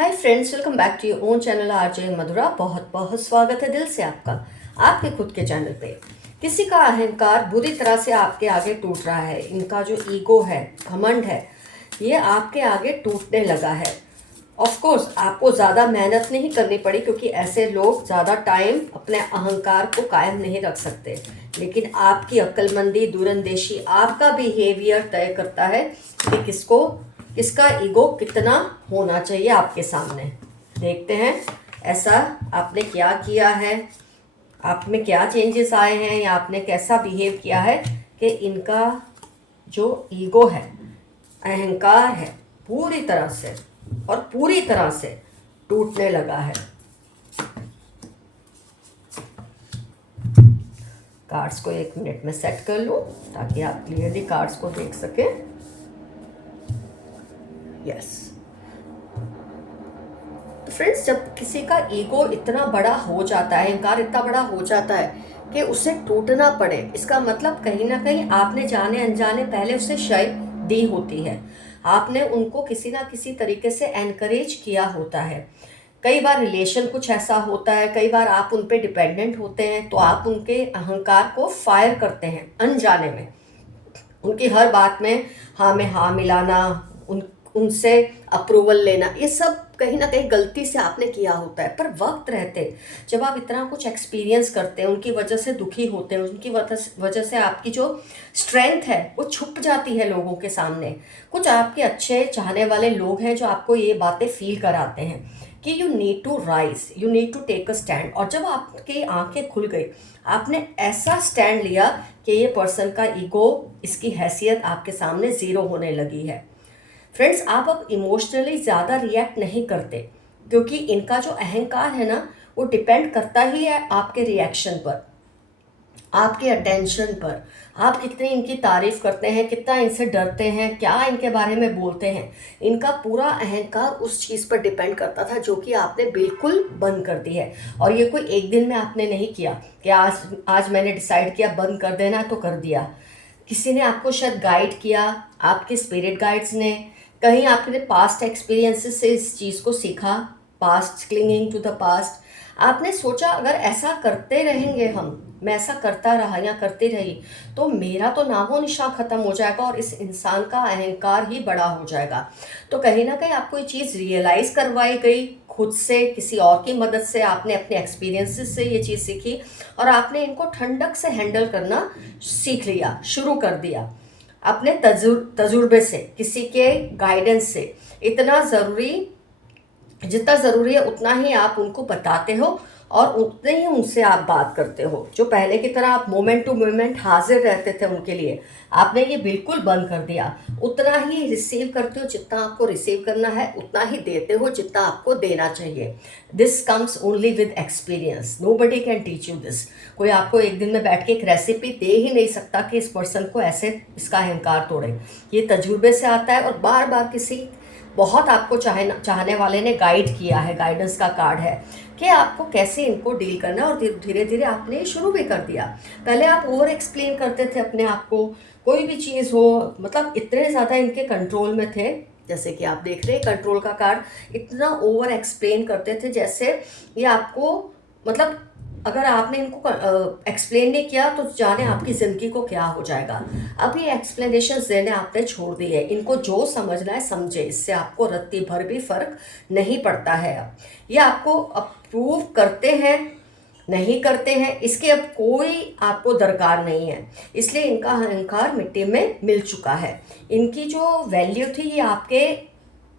Hi friends, welcome back to your own channel RJ Madhura. बहुत बहुत स्वागत है दिल से आपका आपके खुद के चैनल पे। किसी का अहंकार बुरी तरह से आपके आगे टूट रहा है। इनका जो ईगो है, घमंड है, ये आपके आगे टूटने लगा है। ऑफ कोर्स आपको ज़्यादा मेहनत नहीं करनी पड़ी, क्योंकि ऐसे लोग ज़्यादा टाइम अपने अहंकार को कायम नहीं रख सकते। लेकिन आपकी अक्लमंदी, दूरंदेशी, आपका बिहेवियर तय करता है कि किसका ईगो कितना होना चाहिए आपके सामने। देखते हैं ऐसा आपने क्या किया है, आप में क्या चेंजेस आए हैं, या आपने कैसा बिहेव किया है कि इनका जो ईगो है, अहंकार है, पूरी तरह से टूटने लगा है। कार्ड्स को 1 मिनट में सेट कर लूं ताकि आप क्लियरली कार्ड्स को देख सकें। यस, तो फ्रेंड्स, जब किसी का ईगो इतना बड़ा हो जाता है, अहंकार इतना बड़ा हो जाता है कि उसे टूटना पड़े, इसका मतलब कहीं ना कहीं आपने जाने अनजाने पहले उसे शय दी होती है। आपने उनको किसी ना किसी तरीके से एनकरेज किया होता है। कई बार रिलेशन कुछ ऐसा होता है, कई बार आप उन पे डिपेंडेंट होते हैं, तो आप उनके अहंकार को फायर करते हैं अनजाने में। उनकी हर बात में हाँ में हाँ मिलाना, उनसे अप्रूवल लेना, ये सब कहीं ना कहीं गलती से आपने किया होता है। पर वक्त रहते जब आप इतना कुछ एक्सपीरियंस करते हैं, उनकी वजह से दुखी होते हैं, उनकी वजह से आपकी जो स्ट्रेंथ है वो छुप जाती है लोगों के सामने। कुछ आपके अच्छे चाहने वाले लोग हैं जो आपको ये बातें फील कराते हैं कि you need to rise, you need to take a stand. और जब आपकी आंखें खुल गई, आपने ऐसा स्टैंड लिया कि ये पर्सन का ईगो, इसकी हैसियत आपके सामने ज़ीरो होने लगी है। फ्रेंड्स, आप अब इमोशनली ज़्यादा रिएक्ट नहीं करते, क्योंकि इनका जो अहंकार है ना, वो डिपेंड करता ही है आपके रिएक्शन पर, आपके अटेंशन पर। आप कितनी इनकी तारीफ करते हैं, कितना इनसे डरते हैं, क्या इनके बारे में बोलते हैं। इनका पूरा अहंकार उस चीज़ पर डिपेंड करता था जो कि आपने बिल्कुल बंद कर दी है। और ये कोई एक दिन में आपने नहीं किया कि आज मैंने डिसाइड किया बंद कर देना तो कर दिया। किसी ने आपको शायद गाइड किया, आपके स्पिरिट गाइड्स ने, कहीं आपने पास्ट एक्सपीरियंसेस से इस चीज़ को सीखा। Past, clinging to the past. आपने सोचा अगर ऐसा करते रहेंगे मैं ऐसा करता रहा या करती रही, तो मेरा तो नामो निशान ख़त्म हो जाएगा और इस इंसान का अहंकार ही बड़ा हो जाएगा। तो कहीं ना कहीं आपको ये चीज़ रियलाइज़ करवाई गई खुद से, किसी और की मदद से। आपने अपने एक्सपीरियंसेस से ये चीज़ सीखी और आपने इनको ठंडक से हैंडल करना सीख लिया, शुरू कर दिया अपने तजुर्बे से, किसी के गाइडेंस से। जितना ज़रूरी है उतना ही आप उनको बताते हो और उतने ही उनसे आप बात करते हो। जो पहले की तरह आप मोमेंट टू मोमेंट हाजिर रहते थे उनके लिए, आपने ये बिल्कुल बंद कर दिया। उतना ही रिसीव करते हो जितना आपको रिसीव करना है, उतना ही देते हो जितना आपको देना चाहिए। This comes only with experience, nobody can teach you this. कोई आपको एक दिन में बैठ के एक रेसिपी दे ही नहीं सकता कि इस पर्सन को ऐसे इसका अहंकार तोड़े। ये तजुर्बे से आता है और बार बार किसी बहुत आपको चाहने वाले ने गाइड किया है, गाइडेंस का कार्ड है कि आपको कैसे इनको डील करना है। और धीरे धीरे आपने शुरू भी कर दिया। पहले आप ओवर एक्सप्लेन करते थे अपने आप को, कोई भी चीज़ हो, मतलब इतने ज़्यादा इनके कंट्रोल में थे। जैसे कि आप देख रहे हैं कंट्रोल का कार्ड, इतना ओवर एक्सप्लेन करते थे जैसे ये आपको, मतलब अगर आपने इनको एक्सप्लेन नहीं किया तो जाने आपकी ज़िंदगी को क्या हो जाएगा। अब ये एक्सप्लेनेशन देने आपने छोड़ दी है। इनको जो समझना है समझे, इससे आपको रत्ती भर भी फर्क नहीं पड़ता है। अब ये आपको अप्रूव करते हैं नहीं करते हैं, इसके अब कोई आपको दरकार नहीं है। इसलिए इनका अहंकार मिट्टी में मिल चुका है। इनकी जो वैल्यू थी ये आपके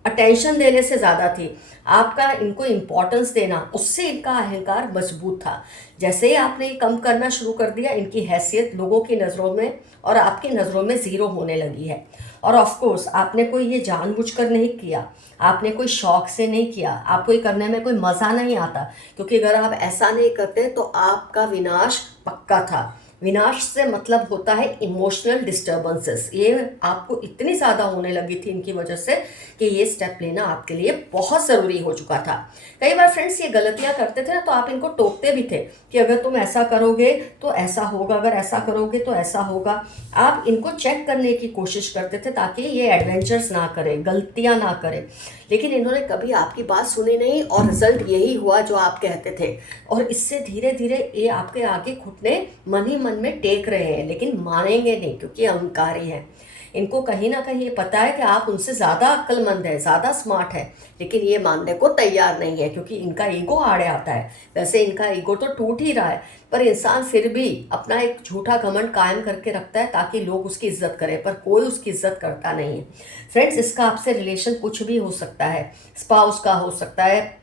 अटेंशन देने से ज़्यादा थी, आपका इनको इम्पोर्टेंस देना, उससे इनका अहंकार मजबूत था। जैसे ही आपने ये कम करना शुरू कर दिया, इनकी हैसियत लोगों की नज़रों में और आपकी नज़रों में ज़ीरो होने लगी है। और ऑफ कोर्स आपने कोई ये जानबूझकर नहीं किया, आपने कोई शौक से नहीं किया, आपको ये करने में कोई मज़ा नहीं आता, क्योंकि अगर आप ऐसा नहीं करते तो आपका विनाश पक्का था। विनाश से मतलब होता है इमोशनल डिस्टर्बेंसेस। ये आपको इतनी ज़्यादा होने लगी थी इनकी वजह से कि ये स्टेप लेना आपके लिए बहुत ज़रूरी हो चुका था। कई बार फ्रेंड्स ये गलतियां करते थे ना, तो आप इनको टोकते भी थे कि अगर तुम ऐसा करोगे तो ऐसा होगा, अगर ऐसा करोगे तो ऐसा होगा। आप इनको चेक करने की कोशिश करते थे ताकि ये एडवेंचर्स ना करें, गलतियां ना करें। लेकिन इन्होंने कभी आपकी बात सुनी नहीं और रिजल्ट यही हुआ जो आप कहते थे। और इससे धीरे धीरे ये आपके आगे घुटने मन ही मन में टेक रहे हैं, लेकिन मानेंगे नहीं क्योंकि अहंकारी हैं। इनको कहीं ना कहीं ये पता है कि आप उनसे ज़्यादा अक्लमंद है, ज़्यादा स्मार्ट है, लेकिन ये मानने को तैयार नहीं है क्योंकि इनका ईगो आड़े आता है। वैसे इनका ईगो तो टूट ही रहा है, पर इंसान फिर भी अपना एक झूठा घमंड कायम करके रखता है ताकि लोग उसकी इज्जत करें, पर कोई उसकी इज्जत करता नहीं है। फ्रेंड्स, इसका आपसे रिलेशन कुछ भी हो सकता है, स्पाउस का हो सकता है,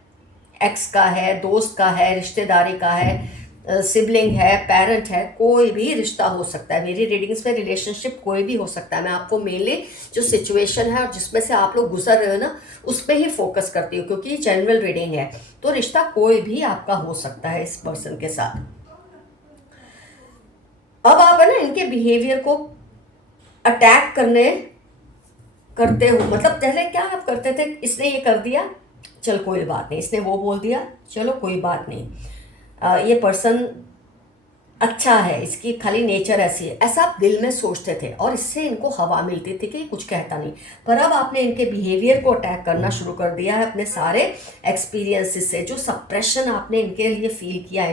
एक्स का है, दोस्त का है, रिश्तेदारी का है, सिबलिंग है, पेरेंट है, कोई भी रिश्ता हो सकता है। मेरी रीडिंग्स में रिलेशनशिप कोई भी हो सकता है। मैं आपको मेनली जो सिचुएशन है और जिसमें से आप लोग गुजर रहे हो ना, उस पर ही फोकस करती हूँ क्योंकि जनरल रीडिंग है। तो रिश्ता कोई भी आपका हो सकता है इस पर्सन के साथ। अब आप है ना इनके बिहेवियर को अटैक करते हो। मतलब पहले क्या आप करते थे, इसने ये कर दिया चल कोई बात नहीं, इसने वो बोल दिया चलो कोई बात नहीं, ये पर्सन अच्छा है, इसकी खाली नेचर ऐसी है, ऐसा आप दिल में सोचते थे और इससे इनको हवा मिलती थी कि कुछ कहता नहीं। पर अब आपने इनके बिहेवियर को अटैक करना शुरू कर दिया है अपने सारे एक्सपीरियंसेस से। जो सप्रेशन आपने इनके लिए फील किया,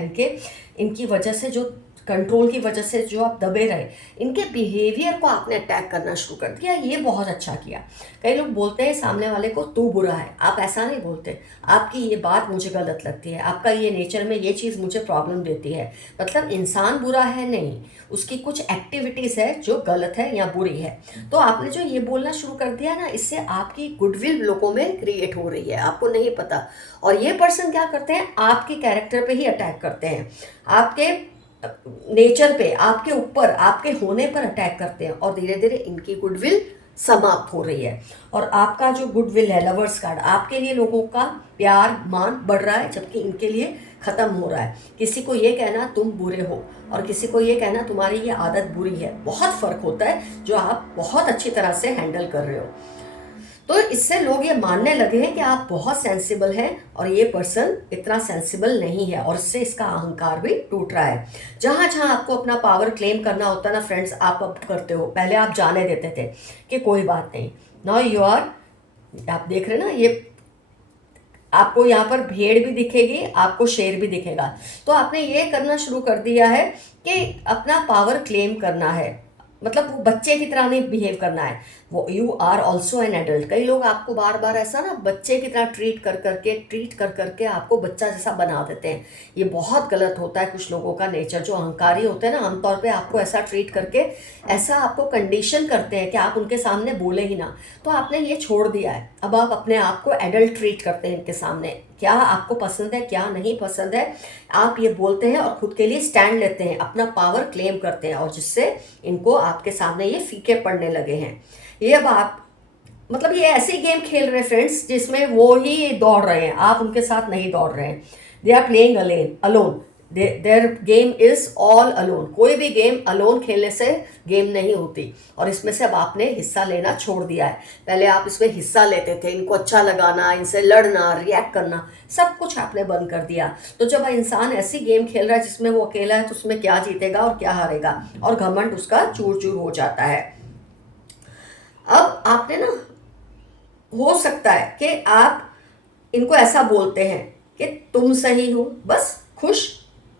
इनकी वजह से, जो कंट्रोल की वजह से जो आप दबे रहे, इनके बिहेवियर को आपने अटैक करना शुरू कर दिया। ये बहुत अच्छा किया। कई लोग बोलते हैं सामने वाले को तू बुरा है, आप ऐसा नहीं बोलते, आपकी ये बात मुझे गलत लगती है, आपका ये नेचर में ये चीज़ मुझे प्रॉब्लम देती है। मतलब इंसान बुरा है नहीं, उसकी कुछ एक्टिविटीज़ है जो गलत है या बुरी है। तो आपने जो ये बोलना शुरू कर दिया ना, इससे आपकी गुडविल लोगों में क्रिएट हो रही है, आपको नहीं पता। और ये पर्सन क्या करते हैं, आपके कैरेक्टर पे ही अटैक करते हैं, आपके नेचर पे, आपके ऊपर, आपके होने पर अटैक करते हैं और धीरे धीरे इनकी गुडविल समाप्त हो रही है। और आपका जो गुडविल है, लवर्स कार्ड, आपके लिए लोगों का प्यार मान बढ़ रहा है जबकि इनके लिए खत्म हो रहा है। किसी को ये कहना तुम बुरे हो और किसी को ये कहना तुम्हारी ये आदत बुरी है, बहुत फर्क होता है जो आप बहुत अच्छी तरह से हैंडल कर रहे हो। तो इससे लोग ये मानने लगे हैं कि आप बहुत सेंसिबल हैं और ये पर्सन इतना सेंसिबल नहीं है, और इससे इसका अहंकार भी टूट रहा है। जहाँ जहाँ आपको अपना पावर क्लेम करना होता है ना फ्रेंड्स, आप अब करते हो। पहले आप जाने देते थे कि कोई बात नहीं, नाउ यू आर, आप देख रहे ना, ये आपको यहाँ पर भेड़ भी दिखेगी, आपको शेर भी दिखेगा। तो आपने ये करना शुरू कर दिया है कि अपना पावर क्लेम करना है। मतलब वो बच्चे की तरह नहीं बिहेव करना है, वो you are also an adult. कई लोग आपको बार बार ऐसा ना बच्चे की तरह ट्रीट कर करके आपको बच्चा जैसा बना देते हैं। ये बहुत गलत होता है कुछ लोगों का नेचर, जो अहंकारी होते हैं ना, आमतौर पे आपको ऐसा ट्रीट करके ऐसा आपको कंडीशन करते हैं कि आप उनके सामने बोले ही ना। तो आपने ये छोड़ दिया है, अब आप अपने आप को एडल्ट ट्रीट करते हैं इनके सामने। क्या आपको पसंद है, क्या नहीं पसंद है, आप ये बोलते हैं और खुद के लिए स्टैंड लेते हैं, अपना पावर क्लेम करते हैं, और जिससे इनको आपके सामने ये फीके पड़ने लगे हैं। ये अब आप मतलब ये ऐसे गेम खेल रहे हैं फ्रेंड्स जिसमें वो ही दौड़ रहे हैं, आप उनके साथ नहीं दौड़ रहे हैं। They are playing alone, their game is all alone. कोई भी गेम अलोन खेलने से गेम नहीं होती, और इसमें से अब आपने हिस्सा लेना छोड़ दिया है। पहले आप इसमें हिस्सा लेते थे, इनको अच्छा लगाना, इनसे लड़ना, रिएक्ट करना, सब कुछ आपने बंद कर दिया। तो जब इंसान ऐसी गेम खेल रहा है जिसमें वो अकेला है, तो उसमें क्या जीतेगा और क्या हारेगा, और घमंड उसका चूर चूर हो जाता है। अब आपने ना, हो सकता है कि आप इनको ऐसा बोलते हैं कि तुम सही हो बस खुश,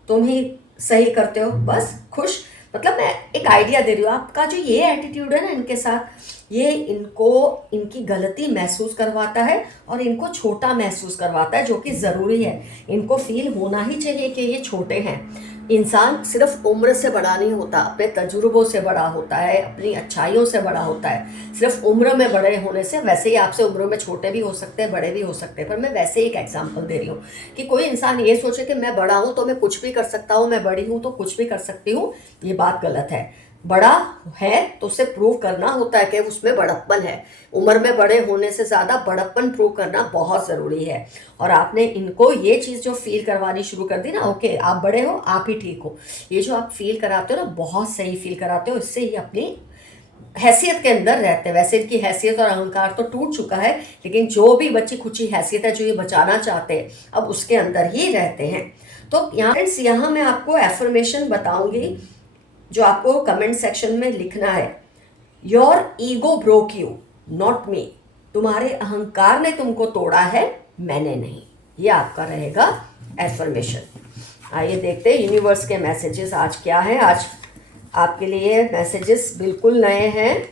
तुम ही सही करते हो बस खुश। मतलब मैं एक आइडिया दे रही हूँ, आपका जो ये एटीट्यूड है ना इनके साथ, ये इनको इनकी गलती महसूस करवाता है और इनको छोटा महसूस करवाता है, जो कि ज़रूरी है। इनको फील होना ही चाहिए कि ये छोटे हैं। इंसान सिर्फ उम्र से बड़ा नहीं होता, अपने तजुर्बों से बड़ा होता है, अपनी अच्छाइयों से बड़ा होता है। सिर्फ उम्र में बड़े होने से, वैसे ही आपसे उम्र में छोटे भी हो सकते हैं, बड़े भी हो सकते हैं, पर मैं वैसे ही एक एग्जांपल दे रही हूँ कि कोई इंसान ये सोचे कि मैं बड़ा हूँ तो मैं कुछ भी कर सकता हूँ, मैं बड़ी हूँ तो कुछ भी कर सकती हूँ, ये बात गलत है। बड़ा है तो उसे प्रूव करना होता है कि उसमें बड़प्पन है। उम्र में बड़े होने से ज़्यादा बड़प्पन प्रूव करना बहुत ज़रूरी है। और आपने इनको ये चीज़ जो फील करवानी शुरू कर दी ना, ओके आप बड़े हो, आप ही ठीक हो, ये जो आप फील कराते हो ना, बहुत सही फील कराते हो। इससे ही अपनी हैसियत के अंदर रहते हैं। वैसे इनकी हैसियत और अहंकार तो टूट चुका है, लेकिन जो भी बची खुची हैसियत है जो ये बचाना चाहते हैं, अब उसके अंदर ही रहते हैं। तो यहाँ फ्रेंड्स, यहाँ मैं आपको एफर्मेशन बताऊंगी जो आपको कमेंट सेक्शन में लिखना है। Your ego broke you, not me. तुम्हारे अहंकार ने तुमको तोड़ा है, मैंने नहीं। ये आपका रहेगा एफर्मेशन। आइए देखते हैं यूनिवर्स के मैसेजेस आज क्या है। आज आपके लिए मैसेजेस बिल्कुल नए हैं।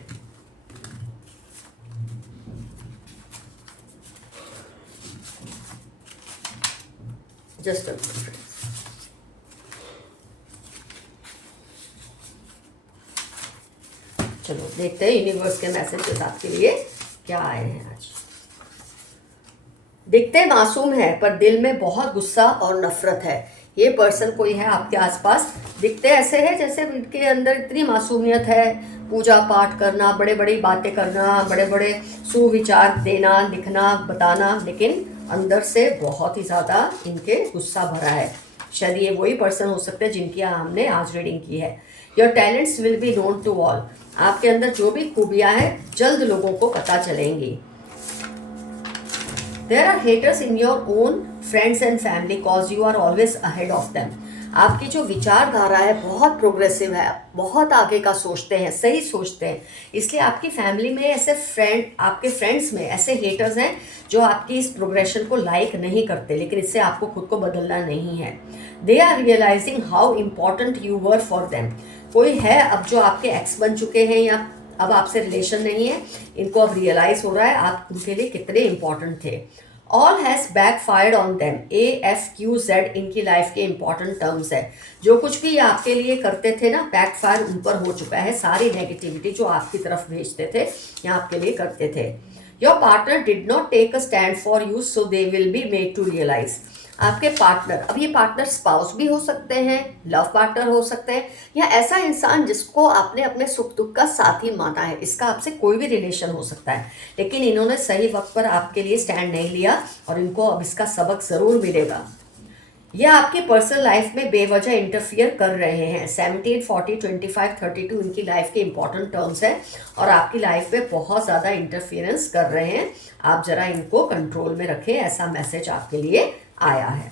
जस्ट चलो देखते हैं यूनिवर्स के मैसेजेस आपके लिए क्या आए हैं आज। दिखते मासूम है पर दिल में बहुत गुस्सा और नफरत है। ये पर्सन कोई है आपके आसपास, दिखते ऐसे है जैसे इनके अंदर इतनी मासूमियत है, पूजा पाठ करना, बड़े बड़ी बातें करना, बड़े बड़े सुविचार देना, लिखना, बताना, लेकिन अंदर से बहुत ही ज़्यादा इनके गुस्सा भरा है। शायद ये वही पर्सन हो सकते हैं जिनकी हमने आज रीडिंग की है। Your talents will be known to all. आपके अंदर जो भी खूबियाँ हैं जल्द लोगों को पता चलेंगी। There are haters in your own friends and family cause you are always ahead of them. आपकी जो विचारधारा है बहुत प्रोग्रेसिव है, बहुत आगे का सोचते हैं, सही सोचते हैं, इसलिए आपकी फैमिली में ऐसे फ्रेंड, आपके फ्रेंड्स में ऐसे हेटर्स हैं जो आपकी इस प्रोग्रेशन को लाइक नहीं करते, लेकिन इससे आपको खुद को बदलना नहीं है। They are realising how important you were for them. कोई है अब जो आपके एक्स बन चुके हैं या अब आपसे रिलेशन नहीं है, इनको अब रियलाइज हो रहा है आप उनके लिए कितने इंपॉर्टेंट थे। All has back fired on them. AFQZ इनकी लाइफ के इंपॉर्टेंट टर्म्स है। जो कुछ भी आपके लिए करते थे ना, बैक फायर उन पर हो चुका है। सारी नेगेटिविटी जो आपकी तरफ भेजते थे या आपके लिए करते थे। Your partner did not take a stand for you so they will be made to realise. आपके पार्टनर, अब ये पार्टनर स्पाउस भी हो सकते हैं, लव पार्टनर हो सकते हैं, या ऐसा इंसान जिसको आपने अपने सुख दुख का साथी माना है। इसका आपसे कोई भी रिलेशन हो सकता है, लेकिन इन्होंने सही वक्त पर आपके लिए स्टैंड नहीं लिया और इनको अब इसका सबक ज़रूर मिलेगा। यह आपकी पर्सनल लाइफ में बेवजह इंटरफियर कर रहे हैं। 17, 40, 25, 32 इनकी लाइफ के इंपॉर्टेंट टर्म्स हैं और आपकी लाइफ में बहुत ज़्यादा इंटरफियरेंस कर रहे हैं। आप ज़रा इनको कंट्रोल में रखें, ऐसा मैसेज आपके लिए आया है।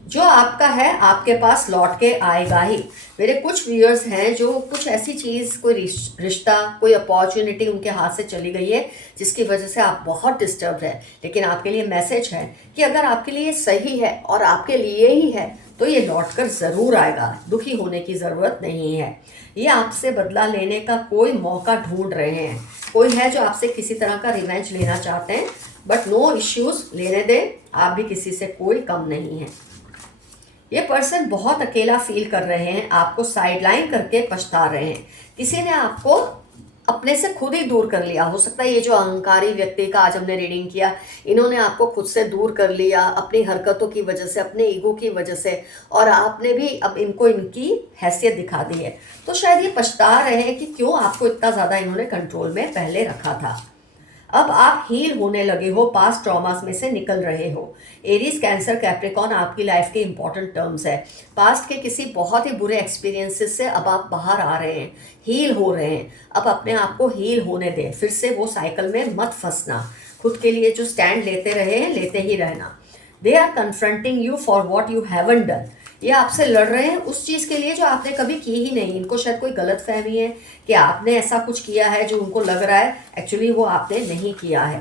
जो आपका है आपके पास लौट के आएगा ही। मेरे कुछ व्यूअर्स हैं जो कुछ ऐसी चीज़, कोई रिश्ता, कोई अपॉर्चुनिटी उनके हाथ से चली गई है जिसकी वजह से आप बहुत डिस्टर्ब है, लेकिन आपके लिए मैसेज है कि अगर आपके लिए सही है और आपके लिए ही है तो ये लौट कर ज़रूर आएगा। दुखी होने की ज़रूरत नहीं है। ये आपसे बदला लेने का कोई मौका ढूंढ रहे हैं। कोई है जो आपसे किसी तरह का रिवेंज लेना चाहते हैं, बट नो इश्यूज़, लेने दें, आप भी किसी से कोई कम नहीं है। ये पर्सन बहुत अकेला फील कर रहे हैं, आपको साइडलाइन करके पछता रहे हैं। किसी ने आपको अपने से खुद ही दूर कर लिया। हो सकता है ये जो अहंकारी व्यक्ति का आज हमने रीडिंग किया, इन्होंने आपको खुद से दूर कर लिया अपनी हरकतों की वजह से, अपने ईगो की वजह से, और आपने भी अब इनको इनकी हैसियत दिखा दी है। तो शायद ये पछता रहे हैं कि क्यों आपको इतना ज़्यादा इन्होंने कंट्रोल में पहले रखा था। अब आप हील होने लगे हो, पास्ट ट्रॉमास में से निकल रहे हो। एरीज, कैंसर, कैप्रिकॉन आपकी लाइफ के इंपॉर्टेंट टर्म्स है। पास्ट के किसी बहुत ही बुरे एक्सपीरियंसेस से अब आप बाहर आ रहे हैं, हील हो रहे हैं। अब अपने आप को हील होने दें, फिर से वो साइकिल में मत फंसना। खुद के लिए जो स्टैंड लेते रहे हैं, लेते ही रहना। They are confronting you for what you haven't done. ये आपसे लड़ रहे हैं उस चीज़ के लिए जो आपने कभी की ही नहीं। इनको शायद कोई गलत फहमी है कि आपने ऐसा कुछ किया है जो उनको लग रहा है, एक्चुअली वो आपने नहीं किया है।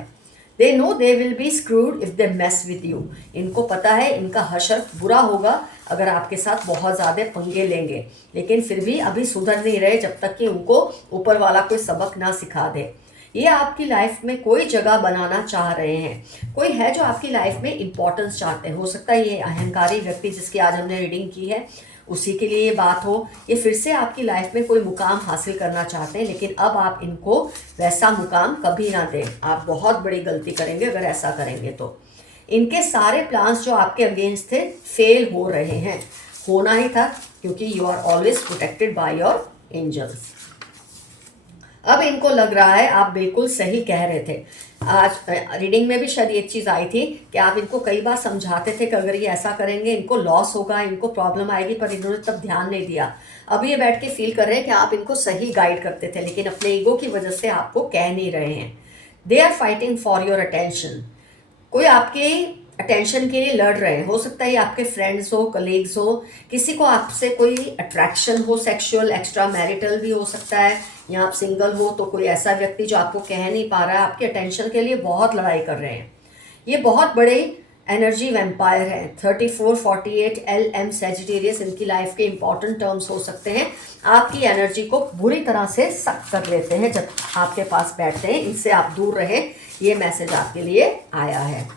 They know they will B screwed if they mess with you. इनको पता है इनका हशर बुरा होगा अगर आपके साथ बहुत ज़्यादा पंगे लेंगे, लेकिन फिर भी अभी सुधर नहीं रहे जब तक कि उनको ऊपर वाला कोई सबक ना सिखा दे। ये आपकी लाइफ में कोई जगह बनाना चाह रहे हैं। कोई है जो आपकी लाइफ में इंपॉर्टेंस चाहते हैं। हो सकता है ये अहंकारी व्यक्ति जिसकी आज हमने रीडिंग की है उसी के लिए ये बात हो। ये फिर से आपकी लाइफ में कोई मुकाम हासिल करना चाहते हैं, लेकिन अब आप इनको वैसा मुकाम कभी ना दें। आप बहुत बड़ी गलती करेंगे अगर ऐसा करेंगे तो। इनके सारे प्लान्स जो आपके अगेंस्ट थे फेल हो रहे हैं। होना ही था, क्योंकि you are always protected by your angels. अब इनको लग रहा है आप बिल्कुल सही कह रहे थे। आज रीडिंग में भी शायद ये चीज़ आई थी कि आप इनको कई बार समझाते थे कि अगर ये ऐसा करेंगे इनको लॉस होगा, इनको प्रॉब्लम आएगी, पर इन्होंने तब ध्यान नहीं दिया। अब ये बैठ के फील कर रहे हैं कि आप इनको सही गाइड करते थे, लेकिन अपने ईगो की वजह से आपको कह नहीं रहे हैं। They are fighting for your attention. कोई आपके अटेंशन के लिए लड़ रहे हैं। हो सकता है ये आपके फ्रेंड्स हो, कलीग्स हो, किसी को आपसे कोई अट्रैक्शन हो, सेक्सुअल, एक्स्ट्रा मैरिटल भी हो सकता है, या आप सिंगल हो तो कोई ऐसा व्यक्ति जो आपको कह नहीं पा रहा है, आपके अटेंशन के लिए बहुत लड़ाई कर रहे हैं। ये बहुत बड़े एनर्जी वैम्पायर हैं। 34, 48 LM सेजिटेरियस इनकी लाइफ के इंपॉर्टेंट टर्म्स हो सकते हैं। आपकी एनर्जी को बुरी तरह से सक कर लेते हैं जब आपके पास बैठते हैं। इनसे आप दूर रहें, ये मैसेज आपके लिए आया है।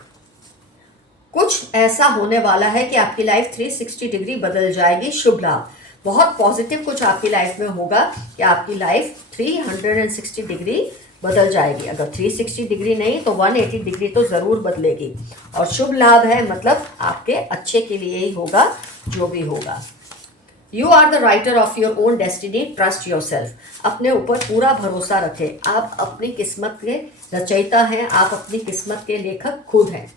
कुछ ऐसा होने वाला है कि आपकी लाइफ 360 डिग्री बदल जाएगी। शुभ लाभ, बहुत पॉजिटिव कुछ आपकी लाइफ में होगा कि आपकी लाइफ 360 डिग्री बदल जाएगी। अगर 360 डिग्री नहीं तो 180 डिग्री तो ज़रूर बदलेगी। और शुभ लाभ है मतलब आपके अच्छे के लिए ही होगा जो भी होगा। You are the writer of your own destiny, trust yourself. अपने ऊपर पूरा भरोसा रखें। आप अपनी किस्मत के रचयिता हैं, आप अपनी किस्मत के लेखक खुद हैं।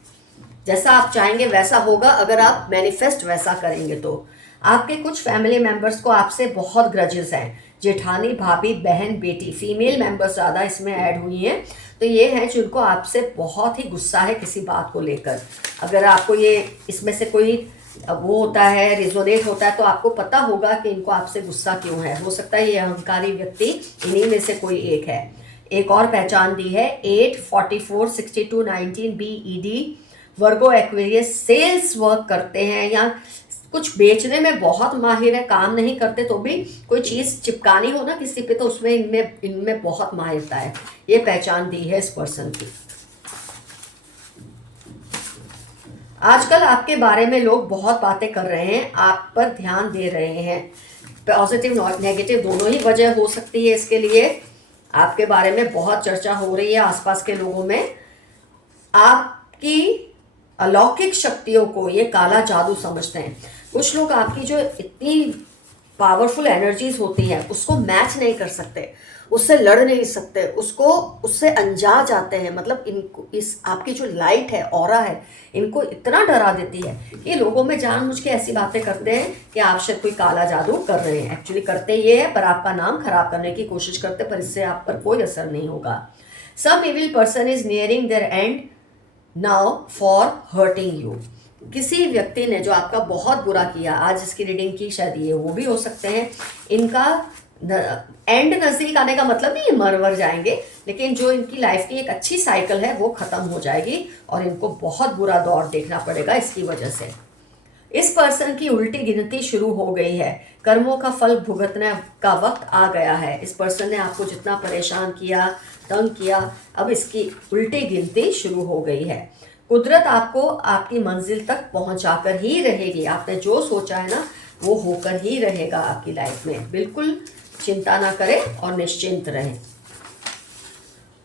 जैसा आप चाहेंगे वैसा होगा अगर आप मैनिफेस्ट वैसा करेंगे तो। आपके कुछ फैमिली मेंबर्स को आपसे बहुत ग्रजेस हैं। जेठानी, भाभी, बहन, बेटी, फीमेल मेंबर्स ज़्यादा इसमें ऐड हुई हैं, तो ये हैं जिनको आपसे बहुत ही गुस्सा है किसी बात को लेकर। अगर आपको ये इसमें से कोई वो होता है, रिजोनेट होता है, तो आपको पता होगा कि इनको आपसे गुस्सा क्यों है। हो सकता है ये अहंकारी व्यक्ति इन्हीं में से कोई एक है। एक और पहचान दी है 8, 44, 62, 19 BED। वर्गो एक्वेरियस सेल्स वर्क करते हैं या कुछ बेचने में बहुत माहिर है। काम नहीं करते तो भी कोई चीज़ चिपकानी हो ना किसी पे, तो उसमें इनमें बहुत माहिरता है। ये पहचान दी है इस पर्सन की। आजकल आपके बारे में लोग बहुत बातें कर रहे हैं, आप पर ध्यान दे रहे हैं। पॉजिटिव और नेगेटिव दोनों ही वजह हो सकती है इसके लिए। आपके बारे में बहुत चर्चा हो रही है आसपास के लोगों में। आपकी अलौकिक शक्तियों को ये काला जादू समझते हैं। कुछ लोग आपकी जो इतनी पावरफुल एनर्जीज होती हैं उसको मैच नहीं कर सकते, उससे लड़ नहीं सकते, उससे अनजा जाते हैं। मतलब इनको इस आपकी जो लाइट है, ऑरा है, इनको इतना डरा देती है कि लोगों में जानबूझ के ऐसी बातें करते हैं कि आप शायद कोई काला जादू कर रहे हैं। एक्चुअली करते ये है, पर आपका नाम खराब करने की कोशिश करते, पर इससे आप पर कोई असर नहीं होगा। Some evil person is nearing there and now for hurting you. किसी व्यक्ति ने जो आपका बहुत बुरा किया, आज इसकी रीडिंग की शायद ये वो भी हो सकते हैं। इनका एंड नज़दीक आने का मतलब नहीं ये मर जाएंगे, लेकिन जो इनकी लाइफ की एक अच्छी साइकिल है वो ख़त्म हो जाएगी और इनको बहुत बुरा दौर देखना पड़ेगा इसकी वजह से। इस पर्सन की उल्टी गिनती शुरू हो गई है। कर्मों का फल भुगतने का वक्त आ गया है। इस पर्सन ने आपको जितना परेशान किया, तंग किया, अब इसकी उल्टी गिनती शुरू हो गई है। कुदरत आपको आपकी मंजिल तक पहुंचाकर ही रहेगी। आपने जो सोचा है ना वो होकर ही रहेगा आपकी लाइफ में। बिल्कुल चिंता ना करें और निश्चिंत रहें।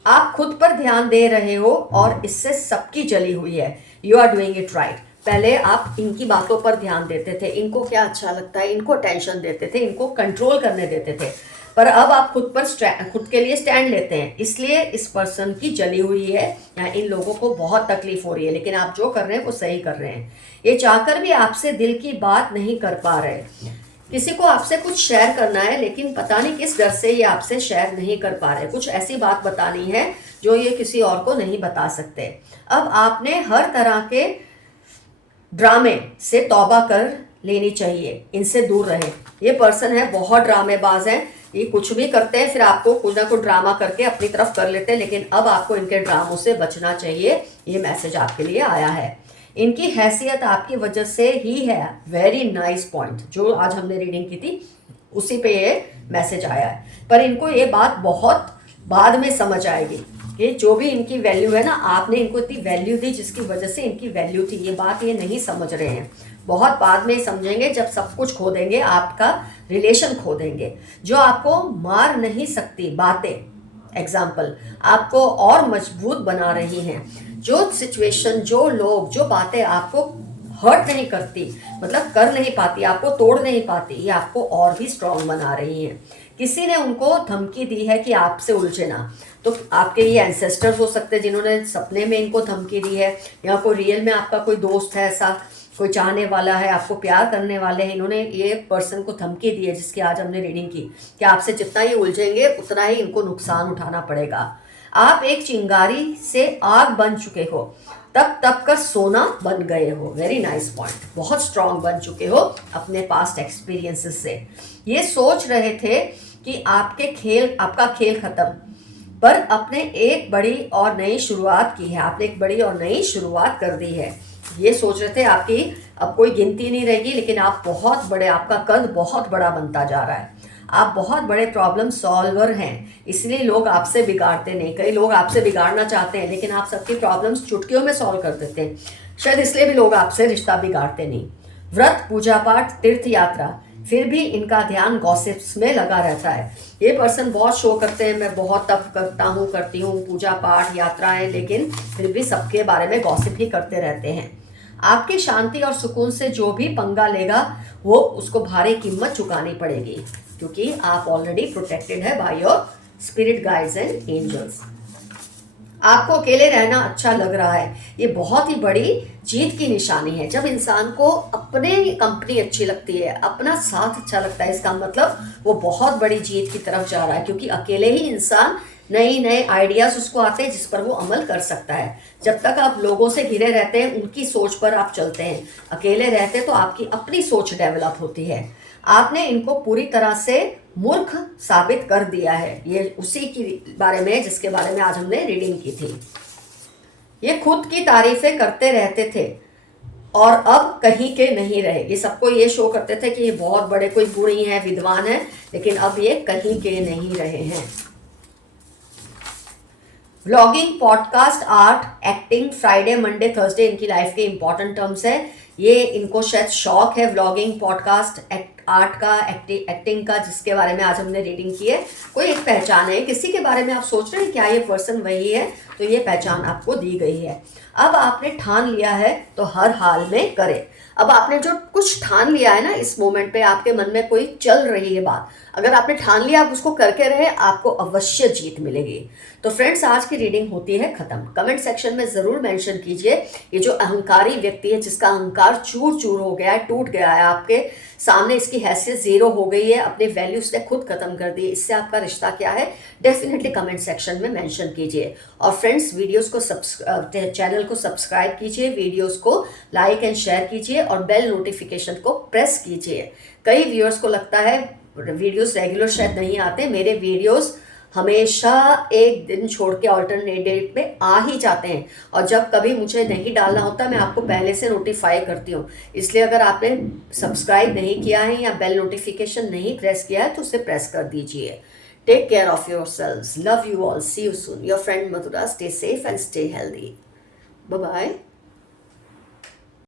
आप खुद पर ध्यान दे रहे हो और इससे सबकी जली हुई है। You are doing it right. पहले आप इनकी बातों पर ध्यान देते थे, इनको क्या अच्छा लगता है, इनको टेंशन देते थे, इनको कंट्रोल करने देते थे, पर अब आप खुद के लिए स्टैंड लेते हैं। इसलिए इस पर्सन की जली हुई है या इन लोगों को बहुत तकलीफ हो रही है, लेकिन आप जो कर रहे हैं वो सही कर रहे हैं। ये चाहकर भी आपसे दिल की बात नहीं कर पा रहे। किसी को आपसे कुछ शेयर करना है, लेकिन पता नहीं किस डर से ये आपसे शेयर नहीं कर पा रहे। कुछ ऐसी बात बतानी है जो ये किसी और को नहीं बता सकते। अब आपने हर तरह के ड्रामे से तौबा कर लेनी चाहिए, इनसे दूर रहें। ये पर्सन है बहुत ड्रामेबाज हैं, ये कुछ भी करते हैं फिर आपको कुछ ना कुछ ड्रामा करके अपनी तरफ कर लेते हैं, लेकिन अब आपको इनके ड्रामों से बचना चाहिए। ये मैसेज आपके लिए आया है। इनकी हैसियत आपकी वजह से ही है। वेरी नाइस पॉइंट, जो आज हमने रीडिंग की थी उसी पे ये मैसेज आया है। पर इनको ये बात बहुत बाद में समझ आएगी कि जो भी इनकी वैल्यू है ना, आपने इनको इतनी वैल्यू दी जिसकी वजह से इनकी वैल्यू थी। ये बात ये नहीं समझ रहे हैं, बहुत बाद में समझेंगे जब सब कुछ खो देंगे, आपका रिलेशन खो देंगे। जो आपको मार नहीं सकती बातें, एग्जाम्पल, आपको और मजबूत बना रही हैं। जो सिचुएशन, जो लोग, जो बातें आपको हर्ट नहीं करती, मतलब कर नहीं पाती, आपको तोड़ नहीं पाती, ये आपको और भी स्ट्रांग बना रही हैं। किसी ने उनको धमकी दी है कि आपसे उलझे ना, तो आपके ये एंसेस्टर्स हो सकते हैं जिन्होंने सपने में इनको धमकी दी है, या कोई रियल में आपका कोई दोस्त है ऐसा, कोई चाहने वाला है, आपको प्यार करने वाले हैं, इन्होंने ये पर्सन को धमकी दी है जिसकी आज हमने रीडिंग की कि आपसे जितना ये उलझेंगे उतना ही इनको नुकसान उठाना पड़ेगा। आप एक चिंगारी से आग बन चुके हो, तब तब कर सोना बन गए हो। वेरी नाइस पॉइंट, बहुत स्ट्रांग बन चुके हो अपने पास्ट एक्सपीरियंसेस से। ये सोच रहे थे कि आपका खेल खत्म, पर अपने एक बड़ी और नई शुरुआत की है, आपने एक बड़ी और नई शुरुआत कर दी है। ये सोच रहे थे आपकी अब कोई गिनती नहीं रहेगी, लेकिन आप बहुत बड़े, आपका कद बहुत बड़ा बनता जा रहा है, आप बहुत बड़े प्रॉब्लम सॉल्वर हैं, इसलिए लोग आपसे बिगाड़ते नहीं। कई लोग आपसे बिगाड़ना चाहते हैं लेकिन आप सबकी प्रॉब्लम्स चुटकियों में सॉल्व कर देते हैं, शायद इसलिए भी लोग आपसे रिश्ता बिगाड़ते नहीं। व्रत, पूजा पाठ, तीर्थ यात्रा, फिर भी इनका ध्यान गॉसिप्स में लगा रहता है। ये पर्सन बहुत शो करते हैं, मैं बहुत तप करती हूँ, पूजा पाठ, यात्राएं, लेकिन फिर भी सबके बारे में गॉसिप ही करते रहते हैं। आपकी शांति और सुकून से जो भी पंगा लेगा वो उसको भारी कीमत चुकानी पड़ेगी, क्योंकि आप ऑलरेडी प्रोटेक्टेड है by your spirit guides and angels. आपको अकेले रहना अच्छा लग रहा है, ये बहुत ही बड़ी जीत की निशानी है। जब इंसान को अपने कंपनी अच्छी लगती है, अपना साथ अच्छा लगता है, इसका मतलब वो बहुत बड़ी जीत की तरफ जा रहा है, क्योंकि अकेले ही इंसान नए आइडियाज उसको आते हैं जिस पर वो अमल कर सकता है। जब तक आप लोगों से घिरे रहते हैं, उनकी सोच पर आप चलते हैं, अकेले रहते हैं तो आपकी अपनी सोच डेवलप होती है। आपने इनको पूरी तरह से मूर्ख साबित कर दिया है। ये उसी के बारे में जिसके बारे में आज हमने रीडिंग की थी। ये खुद की तारीफें करते रहते थे और अब कहीं के नहीं रहे। ये सबको ये शो करते थे कि ये बहुत बड़े कोई गुणी हैं, विद्वान हैं, लेकिन अब ये कहीं के नहीं रहे हैं। Vlogging, podcast, art, acting, Friday, Monday, Thursday इनकी लाइफ के इंपॉर्टेंट टर्म्स है। ये इनको शायद शौक है व्लॉगिंग, पॉडकास्ट, आर्ट का, एक्टिंग का, जिसके बारे में आज हमने रीडिंग की है। कोई एक पहचान है, किसी के बारे में आप सोच रहे हैं क्या ये पर्सन वही है, तो ये पहचान आपको दी गई है। अब आपने ठान लिया है तो हर हाल में करें। अब आपने जो कुछ ठान लिया है ना, इस मोमेंट पे आपके मन में कोई चल रही है बात, अगर आपने ठान लिया आप उसको करके रहे, आपको अवश्य जीत मिलेगी। तो फ्रेंड्स, आज की रीडिंग होती है खत्म। कमेंट सेक्शन में जरूर मेंशन कीजिए ये जो अहंकारी व्यक्ति है, जिसका अहंकार चूर चूर हो गया है, टूट गया है, आपके सामने इसकी हैसियत जीरो हो गई है, अपने वैल्यू से खुद खत्म कर दी, इससे आपका रिश्ता क्या है, डेफिनेटली कमेंट सेक्शन में मेंशन कीजिए। और फ्रेंड्स, वीडियोस को चैनल को सब्सक्राइब कीजिए, वीडियोस को लाइक एंड शेयर कीजिए और बेल नोटिफिकेशन को प्रेस कीजिए। कई व्यूअर्स को लगता है वीडियोस रेगुलर शायद नहीं आते, मेरे वीडियोस हमेशा एक दिन छोड़ के ऑल्टरनेट डेट पे आ ही जाते हैं, और जब कभी मुझे नहीं डालना होता मैं आपको पहले से नोटिफाई करती हूँ। इसलिए अगर आपने सब्सक्राइब नहीं किया है या बेल नोटिफिकेशन नहीं प्रेस किया है तो उसे प्रेस कर दीजिए। Take care of yourselves, love you all, see you soon, your friend Madhura, stay safe and stay healthy, bye bye.